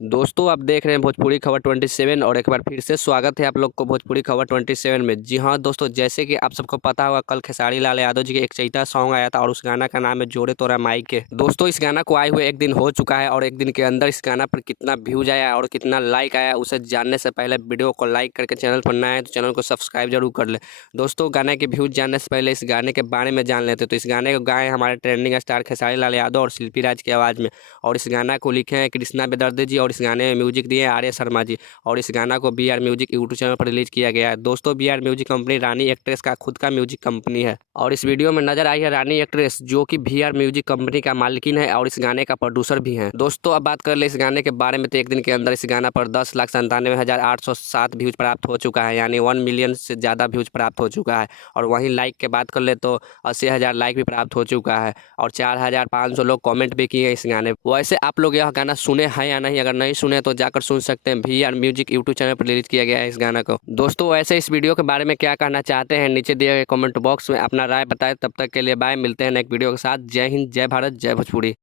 दोस्तों आप देख रहे हैं भोजपुरी खबर 27 और एक बार फिर से स्वागत है आप लोग को भोजपुरी खबर 27 में। जी हाँ दोस्तों, जैसे कि आप सबको पता होगा कल खेसारी लाल यादव जी के एक चैता सॉन्ग आया था और उस गाना का नाम है जोड़े तोरा माई के। दोस्तों इस गाना को आए हुए एक दिन हो चुका है और एक दिन के अंदर इस गाना पर कितना व्यूज आया और कितना लाइक आया उसे जानने से पहले वीडियो को लाइक करके चैनल पर नया है तो चैनल को सब्सक्राइब जरूर कर ले। दोस्तों गाने के व्यूज जानने से पहले इस गाने के बारे में जान लेते। तो इस गाने को गाए हमारे ट्रेंडिंग स्टार खेसारी लाल यादव और शिल्पी राज की आवाज़ में, और इस गाना को लिखे हैं कृष्णा बेदर्दे जी और इस गाने में म्यूजिक दिए आर्य शर्मा जी। और इस गाना को B R music YouTube channel पर रिलीज किया गया है। दोस्तों B R music company Rani actress का खुद का म्यूजिक कंपनी है और इस वीडियो में नजर आई है रानी एक्ट्रेस जो कि बी आर म्यूजिक कंपनी का मालिकिन है और इस गाने का प्रोड्यूसर भी है। दोस्तों अब बात कर ले इस गाने के बारे में, तो एक दिन के अंदर इस गाना पर 10,97,807 व्यूज प्राप्त हो चुका है, यानी 1 मिलियन से ज़्यादा व्यूज प्राप्त हो चुका है। और वहीं लाइक के बात कर ले तो 80,000 लाइक भी प्राप्त हो चुका है और 4,500 लोग कमेंट भी किए इस गाने। वैसे आप लोग यह गाना सुने हैं या नहीं? अगर नहीं सुने तो जाकर सुन सकते हैं। V R music YouTube channel पर रिलीज किया गया है इस गाना को। दोस्तों वैसे इस वीडियो के बारे में क्या कहना चाहते हैं नीचे दिए गए कमेंट बॉक्स में अपना राय बताएं। तब तक के लिए बाय, मिलते हैं नेक्स्ट वीडियो के साथ। जय हिंद, जय भारत, जय भोजपुरी।